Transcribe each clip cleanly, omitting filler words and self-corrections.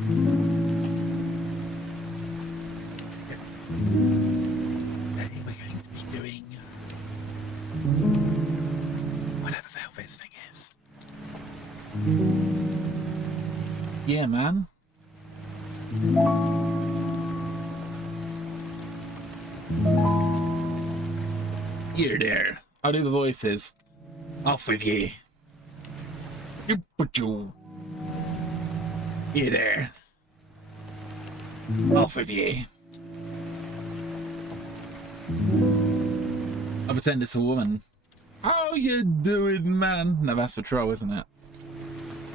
We're going to be doing whatever the hell this thing is. Yeah, man. You're there. I'll do the voices. Off with you. You put you. You there. Off with you. I pretend it's a woman. How you doing, man? No, that's for troll, isn't it?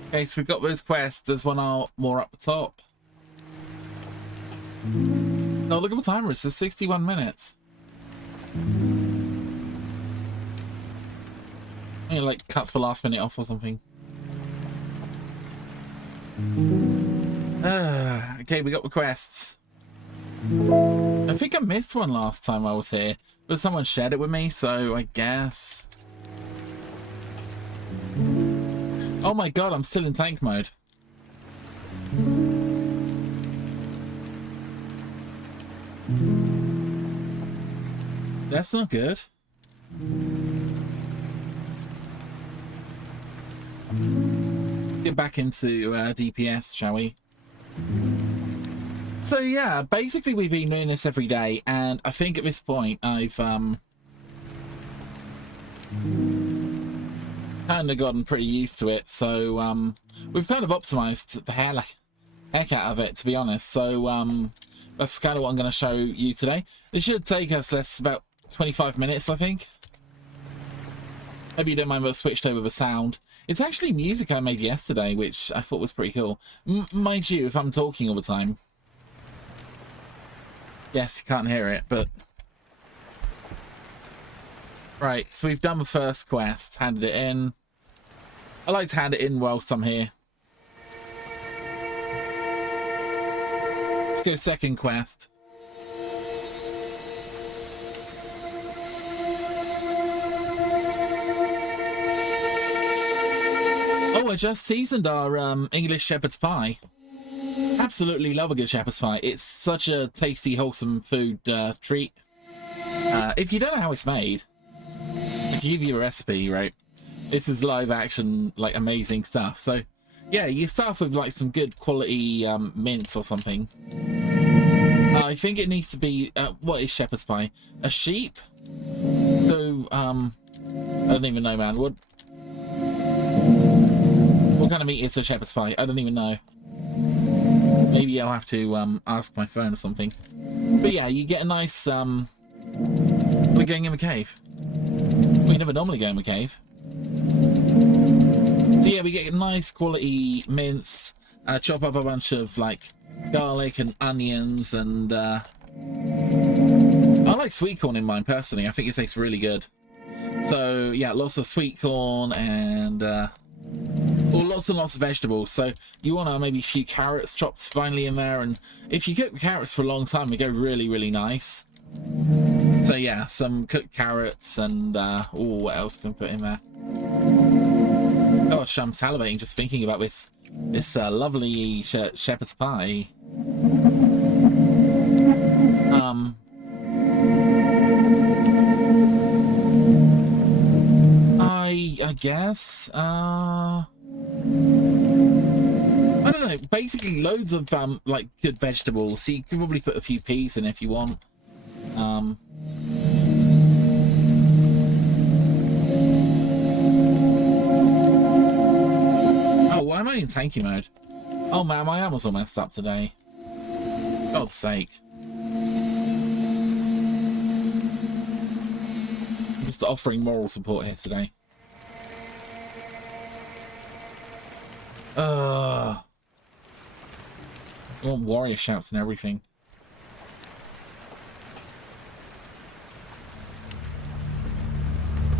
Okay, so we've got those quests. There's one more up the top. Oh, look at the timer. It's 61 minutes. Maybe like cuts for last minute off or something. Okay, we got the quests. I think I missed one last time I was here, but someone shared it with me, so I guess. Oh my god, I'm still in tank mode. That's not good. Let's get back into DPS, shall we? So yeah, basically we've been doing this every day, and I think at this point I've kind of gotten pretty used to it. So we've kind of optimized the heck out of it, to be honest. So that's kind of what I'm going to show you today. It should take us about 25 minutes, I think. Maybe you don't mind if I switched over the sound. It's actually music I made yesterday, which I thought was pretty cool. Mind you, if I'm talking all the time. Yes, you can't hear it, but... Right, so we've done the first quest, handed it in. I like to hand it in whilst I'm here. Let's go second quest. Oh, I just seasoned our English shepherd's pie. Absolutely love a good shepherd's pie. It's such a tasty, wholesome food treat. If you don't know how it's made, I can give you a recipe, right? This is live action, like, amazing stuff. So, yeah, you start off with, like, some good quality mince or something. I think it needs to be, what is shepherd's pie? A sheep? So, I don't even know, man. What kind of meat is a shepherd's pie? I don't even know. Maybe I'll have to ask my phone or something. But yeah, you get a nice... We're going in the cave. We never normally go in the cave. So yeah, we get a nice quality mince. Chop up a bunch of like garlic and onions, and I like sweet corn in mine personally. I think it tastes really good. So yeah, lots of sweet corn and lots and lots of vegetables. So you want to maybe a few carrots chopped finely in there, and if you cook carrots for a long time, they go really, really nice. So yeah, some cooked carrots and what else can we put in there? Gosh, I'm salivating just thinking about this lovely shepherd's pie. I guess I don't know, basically loads of like good vegetables. So you can probably put a few peas in if you want. Oh, why am I in tanky mode? Oh man, my armor's all messed up today. God's sake. I'm just offering moral support here today. I want warrior shouts and everything.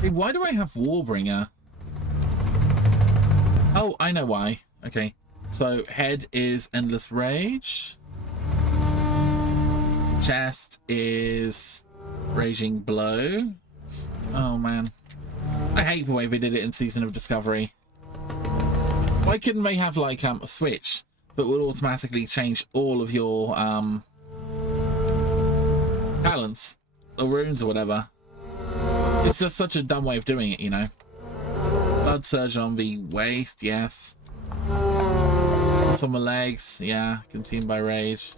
Hey, why do I have Warbringer? Oh, I know why. Okay, so head is Endless Rage. Chest is Raging Blow. Oh man, I hate the way they did it in Season of Discovery. Why couldn't they have like a switch but will automatically change all of your talents or runes or whatever. It's just such a dumb way of doing it, you know. Blood surge on the waist, yes. What's on my legs? Yeah, consumed by rage.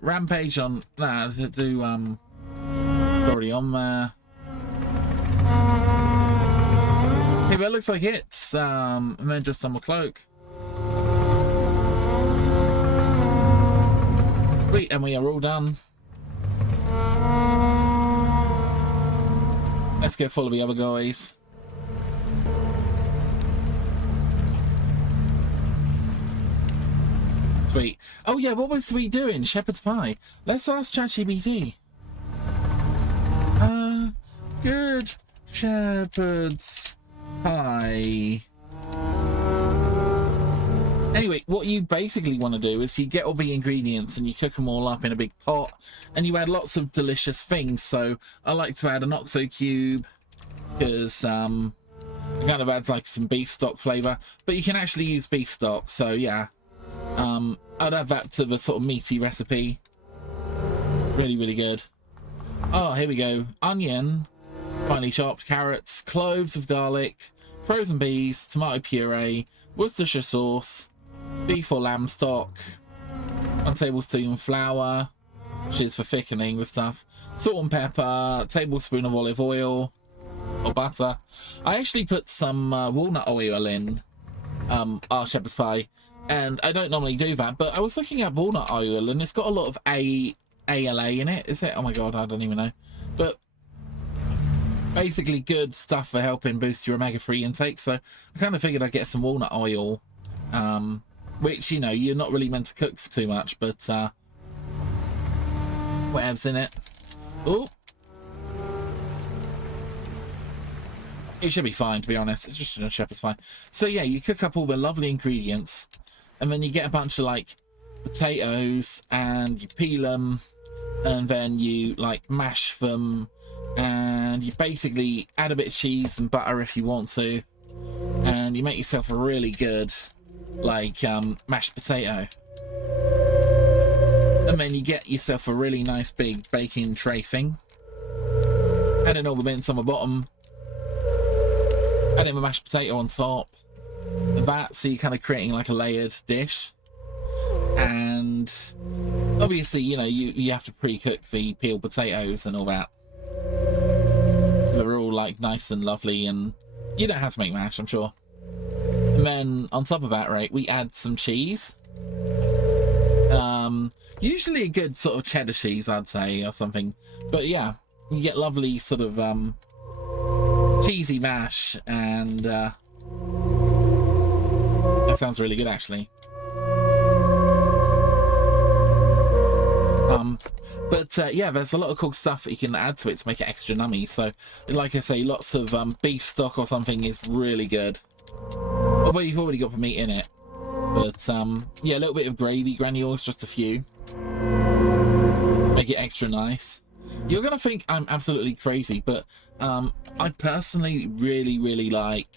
Rampage on... Nah, do, already on there. Okay, but it looks like it's, and then just on my cloak. Sweet, and we are all done. Let's go follow the other guys. Sweet. Oh yeah, what was Sweet doing? Shepherd's pie. Let's ask ChatGPT. Good shepherd's pie. Anyway, what you basically want to do is you get all the ingredients and you cook them all up in a big pot and you add lots of delicious things. So I like to add an oxo cube because it kind of adds like some beef stock flavor, but you can actually use beef stock. So yeah, I'd add that to the sort of meaty recipe. Really, really good. Oh, here we go. Onion, finely chopped, carrots, cloves of garlic, frozen peas, tomato puree, Worcestershire sauce, beef or lamb stock, 1 tablespoon flour, which is for thickening with stuff, salt and pepper, tablespoon of olive oil or butter. I actually put some walnut oil in our shepherd's pie, and I don't normally do that, but I was looking at walnut oil and it's got a lot of ALA in it, is it? Oh my god, I don't even know. But basically good stuff for helping boost your omega-3 intake, so I kind of figured I'd get some walnut oil, which, you know, you're not really meant to cook for too much, but whatever's in it. Oh, it should be fine, to be honest. It's just a shepherd's pie. So yeah, you cook up all the lovely ingredients and then you get a bunch of like potatoes and you peel them and then you like mash them and you basically add a bit of cheese and butter if you want to, and you make yourself a really good like mashed potato, and then you get yourself a really nice big baking tray thing, add in all the mince on the bottom, add in the mashed potato on top of that, so you're kind of creating like a layered dish. And obviously, you know, you have to pre-cook the peeled potatoes and all that. They're all like nice and lovely, and you don't have to make mash, I'm sure. And then on top of that, right, we add some cheese. Usually a good sort of cheddar cheese, I'd say, or something. But yeah, you get lovely sort of cheesy mash, and that sounds really good actually. But yeah, there's a lot of cool stuff that you can add to it to make it extra nummy. So like I say, lots of beef stock or something is really good, although you've already got the meat in it. But yeah, a little bit of gravy granules, just a few, make it extra nice. You're gonna think I'm absolutely crazy, but I personally really like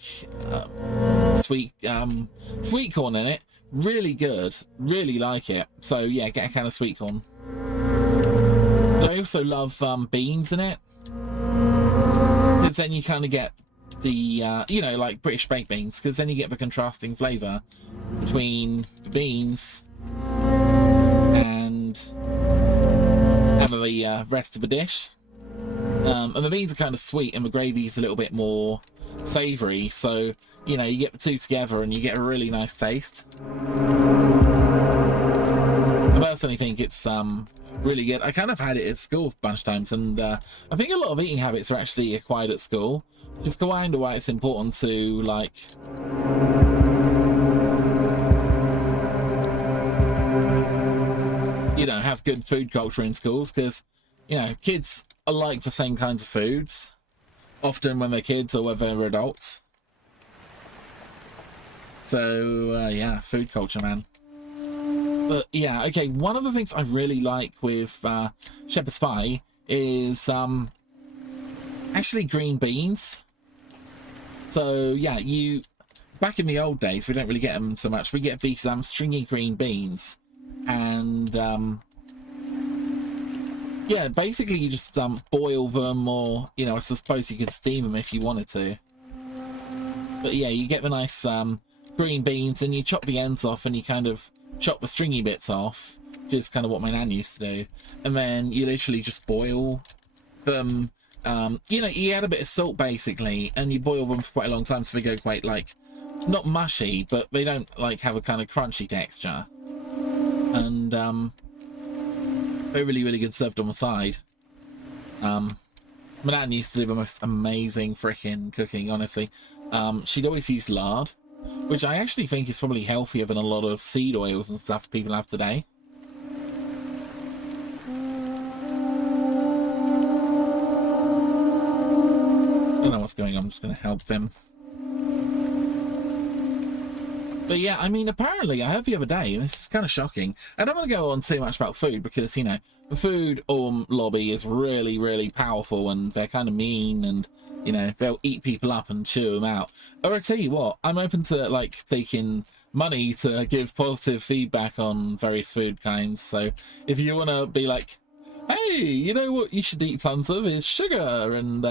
sweet corn in it. Really good, really like it. So yeah, get a can of sweet corn. I also love beans in it, because then you kind of get the you know, like British baked beans, because then you get the contrasting flavour between the beans and the rest of the dish. And the beans are kind of sweet and the gravy's a little bit more savoury, so you know, you get the two together and you get a really nice taste. I personally think it's really good. I kind of had it at school a bunch of times, and I think a lot of eating habits are actually acquired at school, which is kind of why it's important to like you know, have good food culture in schools, because you know, kids are like the same kinds of foods often when they're kids or whether they're adults. So yeah, food culture, man. But yeah, okay, one of the things I really like with shepherd's pie is actually green beans. So yeah, you back in the old days, we don't really get them so much. We get these stringy green beans, and yeah, basically you just boil them, or you know, I suppose you could steam them if you wanted to. But yeah, you get the nice green beans, and you chop the ends off, and you kind of chop the stringy bits off, which is kind of what my nan used to do. And then you literally just boil them. You know, you add a bit of salt basically, and you boil them for quite a long time, so they go quite like, not mushy, but they don't like have a kind of crunchy texture. And they're really, really good served on the side. My nan used to do the most amazing freaking cooking, honestly. She'd always use lard, which I actually think is probably healthier than a lot of seed oils and stuff people have today. I don't know what's going on, I'm just going to help them. But yeah, I mean, apparently, I heard the other day, and this is kind of shocking, I don't want to go on too much about food, because, you know, the food lobby is really, really powerful, and they're kind of mean, and, you know, they'll eat people up and chew them out. Or I tell you what, I'm open to, like, taking money to give positive feedback on various food kinds, so if you want to be like, hey, you know what you should eat tons of is sugar, and,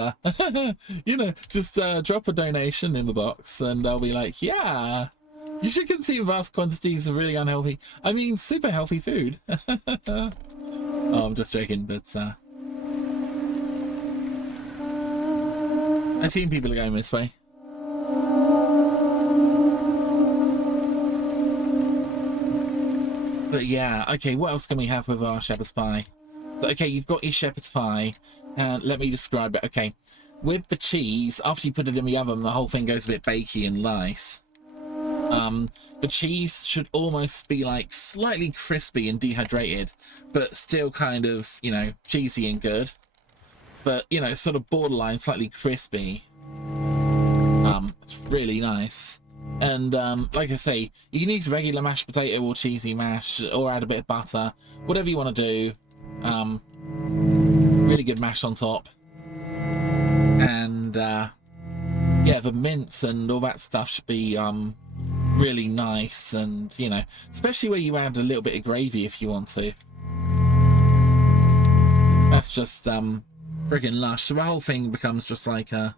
you know, just drop a donation in the box, and I'll be like, yeah, you should consume vast quantities of really unhealthy, I mean, super healthy food. Oh, I'm just joking, but, I've seen people are going this way. But yeah, okay, what else can we have with our shepherd's pie? Okay, you've got your shepherd's pie, and let me describe it. Okay, with the cheese, after you put it in the oven, the whole thing goes a bit bakey and nice. The cheese should almost be like slightly crispy and dehydrated, but still kind of, you know, cheesy and good. But, you know, sort of borderline slightly crispy. It's really nice. And like I say, you can use regular mashed potato or cheesy mash, or add a bit of butter, whatever you want to do. Really good mash on top. And yeah, the mince and all that stuff should be really nice, and you know, especially where you add a little bit of gravy if you want to. That's just friggin' lush. So the whole thing becomes just like a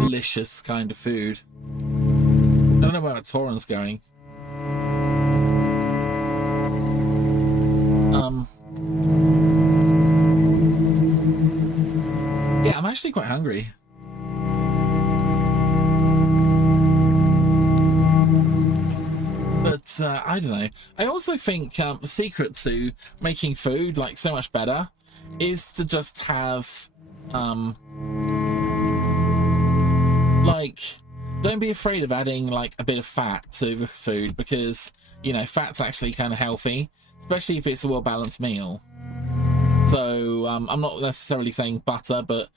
delicious kind of food. I don't know where Toran's going. Yeah, I'm actually quite hungry. But I don't know. I also think the secret to making food like so much better is to just have like, don't be afraid of adding like a bit of fat to the food, because you know, fat's actually kind of healthy, especially if it's a well-balanced meal. So I'm not necessarily saying butter, but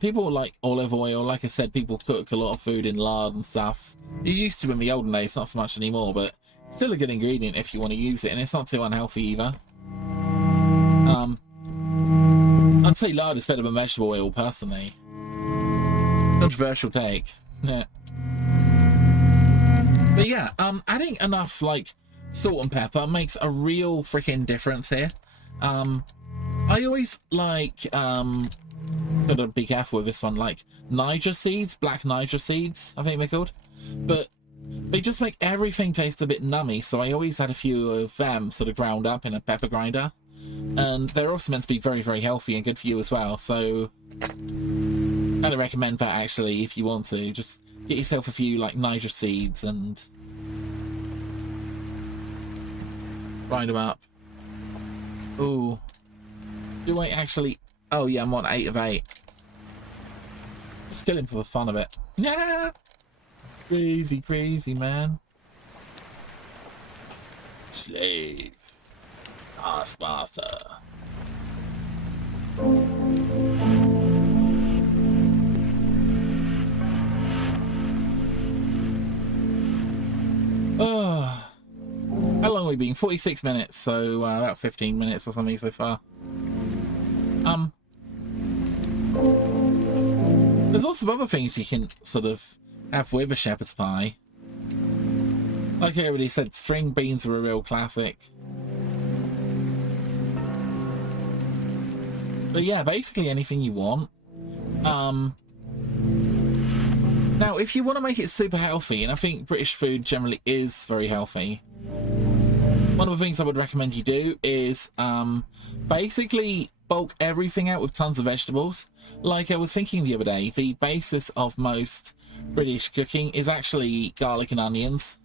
people like olive oil. Like I said, people cook a lot of food in lard and stuff. You used to in the olden days, not so much anymore, but it's still a good ingredient if you want to use it, and it's not too unhealthy either. I'd say lard is better than vegetable oil, personally. Controversial take. Yeah. But yeah, adding enough like salt and pepper makes a real freaking difference here. I always like gotta be careful with this one, like Niger seeds, black Niger seeds, I think they're called, but they just make everything taste a bit nummy, so I always had a few of them sort of ground up in a pepper grinder, and they're also meant to be very, very healthy and good for you as well. So I'd recommend that actually, if you want to just get yourself a few like Niger seeds and grind them up. Ooh, do I actually? Oh yeah, I'm on 8 of 8. Just kill him for the fun of it. Yeah, crazy, crazy man. Slave, taskmaster. Oh, how long have we been? 46 minutes, so about 15 minutes or something so far. There's lots of other things you can sort of have with a shepherd's pie. Like I already said, string beans are a real classic. But yeah, basically anything you want. Now, if you want to make it super healthy, and I think British food generally is very healthy, one of the things I would recommend you do is basically bulk everything out with tons of vegetables. Like I was thinking the other day, the basis of most British cooking is actually garlic and onions.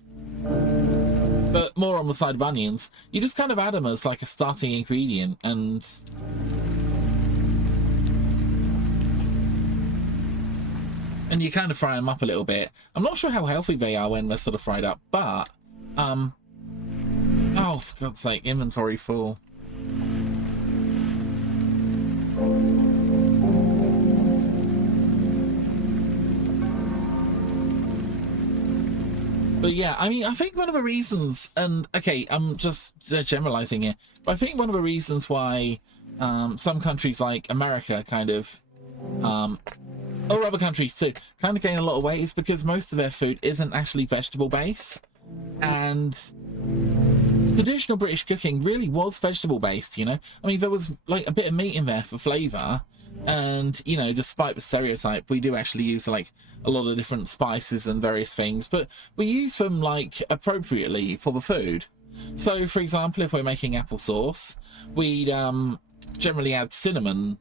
But more on the side of onions. You just kind of add them as like a starting ingredient, and you kind of fry them up a little bit. I'm not sure how healthy they are when they're sort of fried up, but oh, for God's sake, inventory full. But yeah, I mean, I think one of the reasons, and okay, I'm just generalizing here, but I think one of the reasons why some countries like America kind of, or other countries too, kind of gain a lot of weight is because most of their food isn't actually vegetable based, and traditional British cooking really was vegetable based, you know. I mean, there was like a bit of meat in there for flavor, and you know, despite the stereotype, we do actually use like a lot of different spices and various things, but we use them like appropriately for the food. So for example, if we're making applesauce, we'd generally add cinnamon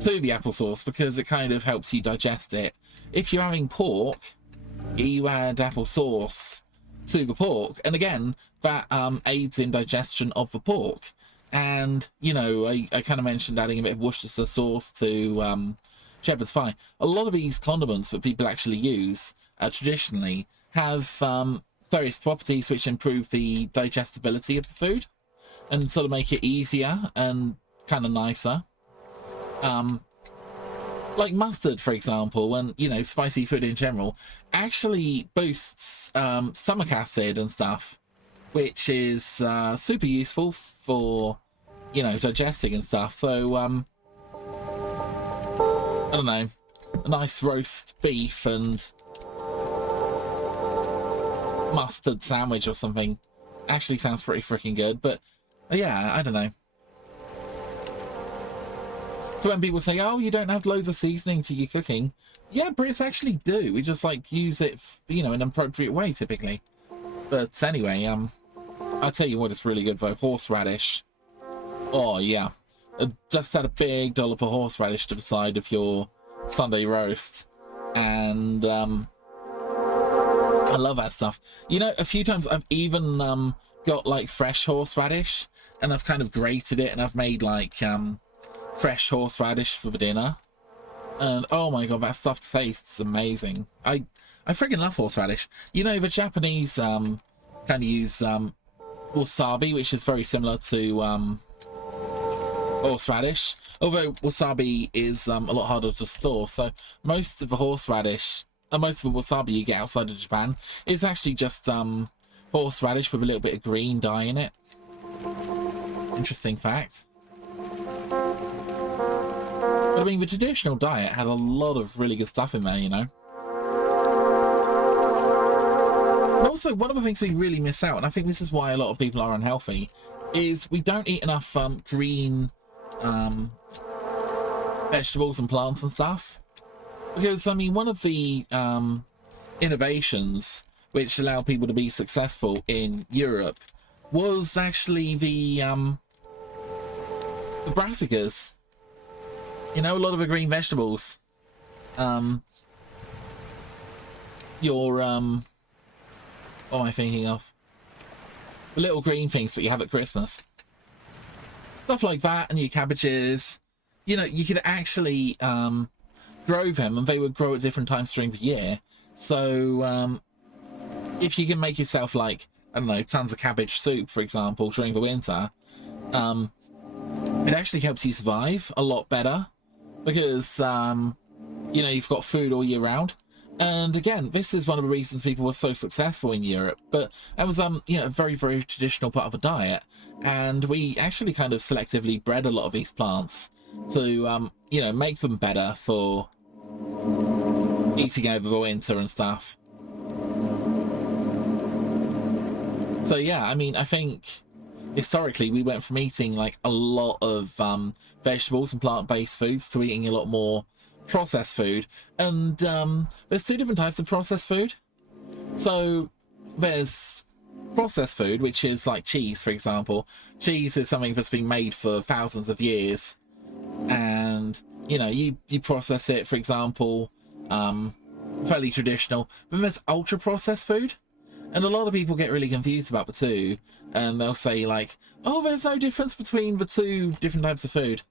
to the applesauce because it kind of helps you digest it. If you're having pork, you add applesauce to the pork, and again, that aids in digestion of the pork. And you know, I kind of mentioned adding a bit of Worcestershire sauce to shepherd's pie. A lot of these condiments that people actually use traditionally have various properties which improve the digestibility of the food and sort of make it easier and kind of nicer. Like mustard, for example, and you know, spicy food in general actually boosts stomach acid and stuff, which is super useful for, you know, digesting and stuff. So I don't know, a nice roast beef and mustard sandwich or something actually sounds pretty freaking good. But yeah, I don't know. So when people say, oh, you don't have loads of seasoning for your cooking, yeah, Brits actually do. We just like use it, you know, in an appropriate way typically. But anyway, I'll tell you what is really good though, horseradish. Oh yeah, just add a big dollop of horseradish to the side of your Sunday roast, and I love that stuff. You know, a few times I've even got like fresh horseradish, and I've kind of grated it, and I've made like fresh horseradish for the dinner, and oh my god, that stuff tastes amazing. I freaking love horseradish. You know, the Japanese kind of use wasabi, which is very similar to horseradish, although wasabi is a lot harder to store. So most of the horseradish and most of the wasabi you get outside of Japan is actually just horseradish with a little bit of green dye in it. Interesting fact. But I mean, the traditional diet had a lot of really good stuff in there, you know. And also, one of the things we really miss out, and I think this is why a lot of people are unhealthy, is we don't eat enough green vegetables and plants and stuff. Because, I mean, one of the innovations which allowed people to be successful in Europe was actually the brassicas. You know, a lot of the green vegetables. What am I thinking of? The little green things that you have at Christmas. Stuff like that, and your cabbages. You know, you could actually grow them, and they would grow at different times during the year. So if you can make yourself, like, I don't know, tons of cabbage soup, for example, during the winter, it actually helps you survive a lot better, because you know, you've got food all year round. And again, this is one of the reasons people were so successful in Europe. But that was you know, a very, very traditional part of the diet, and we actually kind of selectively bred a lot of these plants to you know, make them better for eating over the winter and stuff. So yeah, I mean, I think historically we went from eating like a lot of vegetables and plant-based foods to eating a lot more processed food. And there's two different types of processed food. So there's processed food, which is like cheese, for example. Cheese is something that's been made for thousands of years, and you know, you process it, for example, fairly traditional. Then there's ultra processed food, and a lot of people get really confused about the two, and they'll say like, oh, there's no difference between the two different types of food.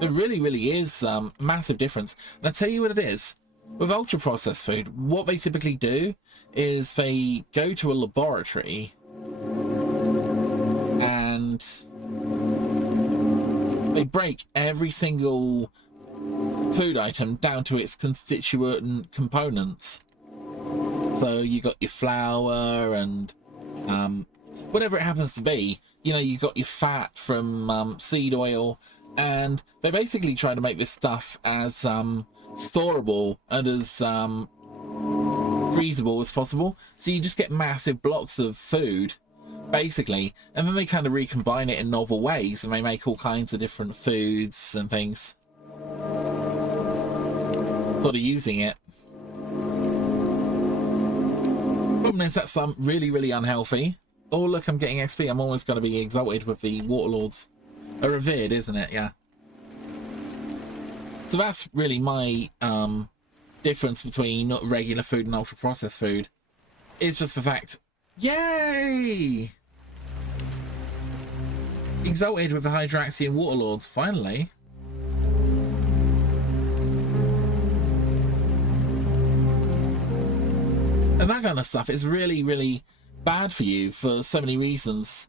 There really is massive difference, and I'll tell you what it is. With ultra processed food, what they typically do is they go to a laboratory and they break every single food item down to its constituent components. So you got your flour and whatever it happens to be. You know, you got your fat from seed oil, and they basically try to make this stuff as storable and as freezable as possible, so you just get massive blocks of food basically, and then they kind of recombine it in novel ways, and they make all kinds of different foods and things, sort of using it. Problem is that's really unhealthy. Oh look, I'm getting XP. I'm always going to be exalted with the Warlords. A revered, isn't it? Yeah. So that's really my difference between regular food and ultra processed food. It's just the fact, yay! Exalted with the Hydraxian Warlords, finally. And that kind of stuff is really bad for you for so many reasons.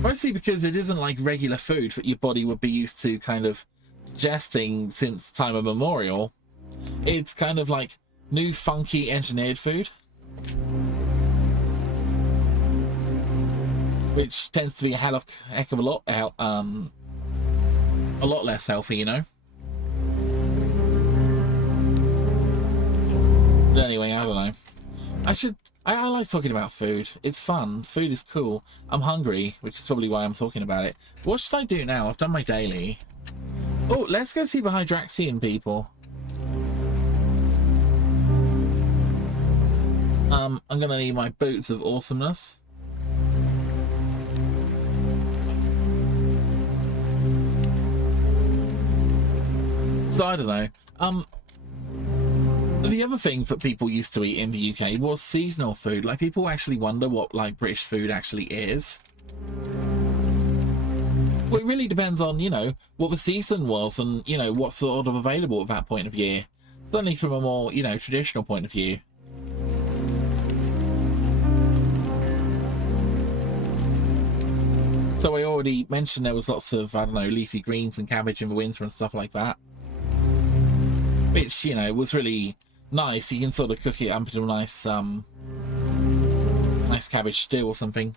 Mostly because it isn't like regular food that your body would be used to kind of digesting since time immemorial. It's kind of like new funky engineered food, which tends to be a heck of a lot less healthy, you know. But anyway, I don't know. I like talking about food. It's fun. Food is cool. I'm hungry, which is probably why I'm talking about it. What should I do now? I've done my daily. Oh, let's go see the Hydraxian people. I'm gonna need my boots of awesomeness. So I don't know. The other thing that people used to eat in the UK was seasonal food. Like, people actually wonder what like British food actually is. Well, it really depends on, you know, what the season was and, you know, what's sort of available at that point of year. Certainly from a more, you know, traditional point of view. So I already mentioned there was lots of, I don't know, leafy greens and cabbage in the winter and stuff like that. Which, you know, was really nice. You can sort of cook it up into a nice nice cabbage stew or something.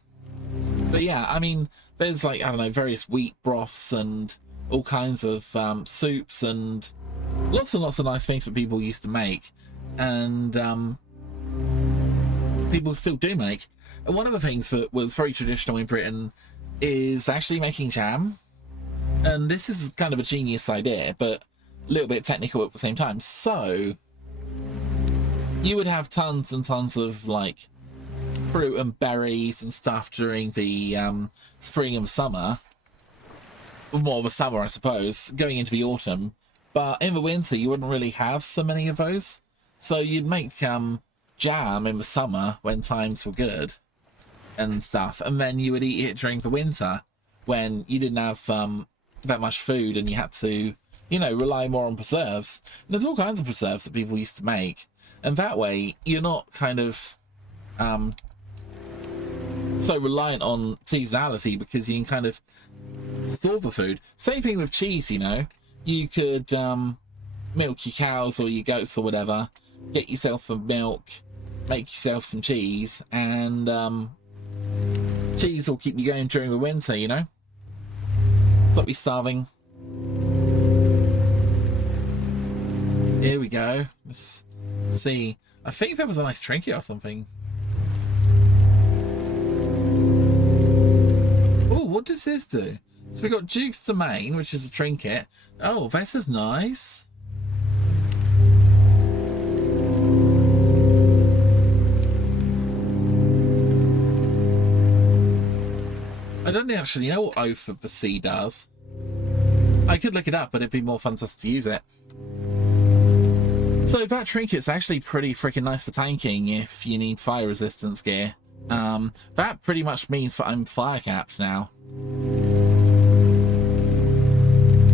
But yeah, I mean, there's like, I don't know, various wheat broths and all kinds of soups and lots of nice things that people used to make, and people still do make. And one of the things that was very traditional in Britain is actually making jam. And this is kind of a genius idea, but a little bit technical at the same time. So you would have tons and tons of like fruit and berries and stuff during the spring and summer, more of a summer I suppose, going into the autumn. But in the winter you wouldn't really have so many of those, so you'd make jam in the summer when times were good and stuff, and then you would eat it during the winter when you didn't have that much food and you had to, you know, rely more on preserves. And there's all kinds of preserves that people used to make, and that way you're not kind of so reliant on seasonality, because you can kind of store the food. Same thing with cheese, you know. You could milk your cows or your goats or whatever, get yourself some milk, make yourself some cheese, and cheese will keep you going during the winter, you know. Stop you starving. Here we go. Let's Let's see. I think there was a nice trinket or something. Oh, what does this do? So we got Duke's Domain, which is a trinket. Oh, this is nice. I don't actually know what Oath of the Sea does. I could look it up, but it'd be more fun just to use it. So that trinket's actually pretty freaking nice for tanking if you need fire resistance gear. That pretty much means that I'm fire capped now.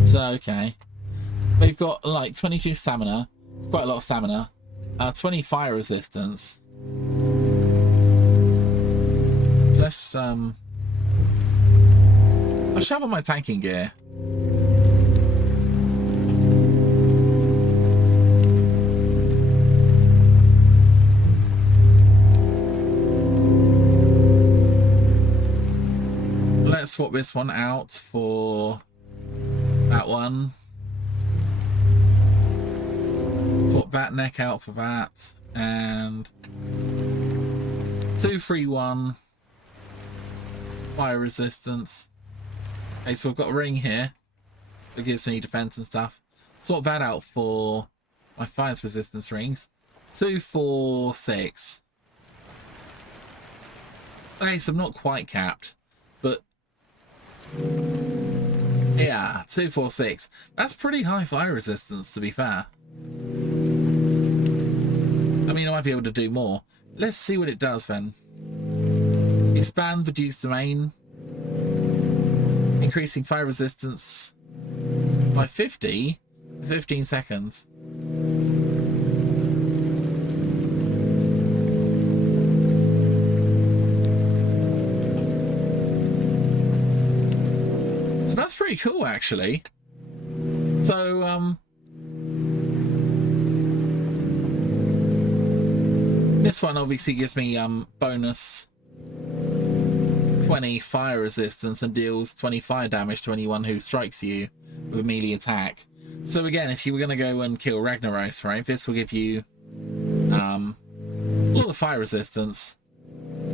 So, okay. They've got like 22 stamina. It's quite a lot of stamina. 20 fire resistance. So let's, I'll shovel my tanking gear. Let's swap this one out for that one. Swap that neck out for that. And 231 fire resistance. Okay, so I've got a ring here that gives me defense and stuff. Swap that out for my fire resistance rings. 246. Okay, so I'm not quite capped, but yeah, 246. That's pretty high fire resistance, to be fair. I mean, I might be able to do more. Let's see what it does then. Expand the Duke's Domain. Increasing fire resistance by 50 for 15 seconds. So that's pretty cool, actually. So, this one obviously gives me bonus 20 fire resistance and deals 20 fire damage to anyone who strikes you with a melee attack. So again, if you were going to go and kill Ragnaros, right, this will give you a lot of fire resistance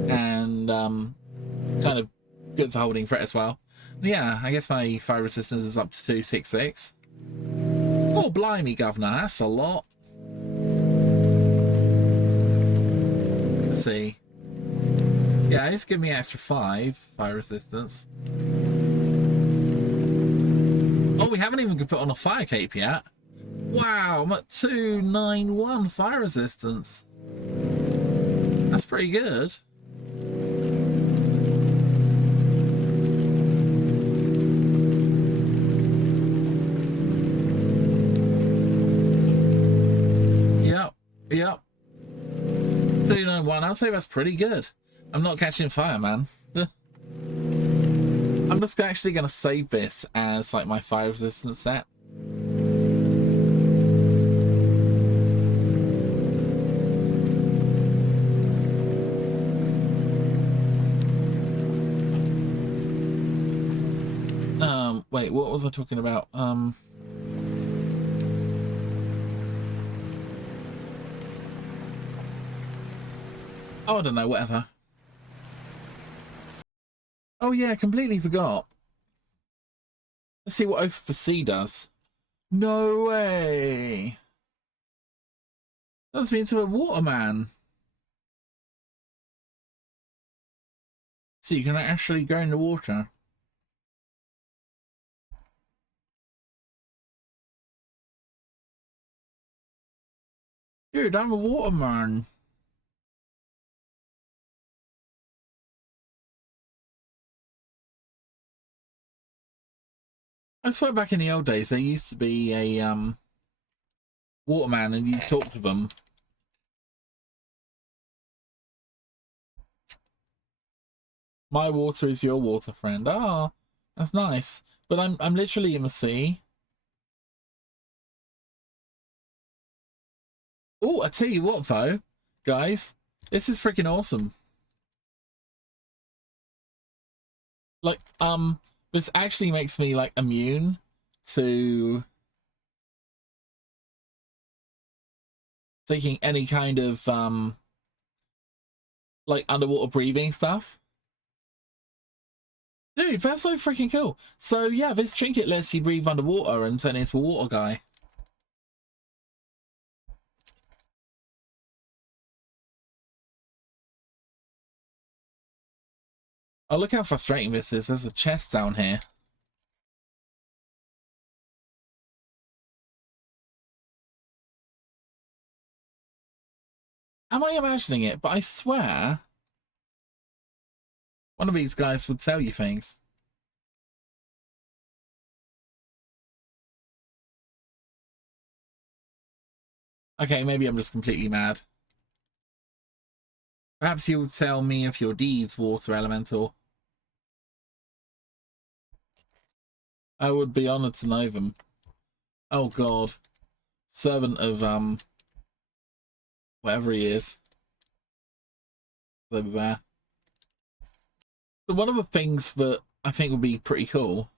and kind of good for holding threat as well. Yeah, I guess my fire resistance is up to 266. Oh, blimey, governor, that's a lot. Let's see. Yeah, it's giving me extra 5 fire resistance. Oh, we haven't even put on a fire cape yet. Wow, I'm at 291 fire resistance. That's pretty good. Yep. 291, I'd say that's pretty good. I'm not catching fire, man. I'm just actually going to save this as like my fire resistance set. Wait, what was I talking about? Oh, I don't know, whatever. Oh yeah, completely forgot. Let's see what Oath for Sea does. No way! That's me into a waterman. So you can actually go in the water. Dude, I'm a waterman. I swear back in the old days there used to be a waterman and you talk to them. My water is your water, friend. Ah, that's nice. But I'm literally in the sea. Oh, I tell you what though, guys, this is freaking awesome. Like, this actually makes me like immune to taking any kind of like underwater breathing stuff. Dude, that's so freaking cool. So yeah, this trinket lets you breathe underwater and turn into a water guy. Oh, look how frustrating this is. There's a chest down here. Am I imagining it? But I swear one of these guys would sell you things. Okay, maybe I'm just completely mad. Perhaps you would tell me of your deeds, water elemental. I would be honored to know them. Oh god. Servant of whatever he is. Over there. But one of the things that I think would be pretty cool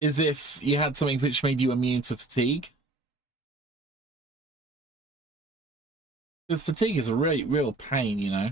is if you had something which made you immune to fatigue. Because fatigue is a real pain, you know.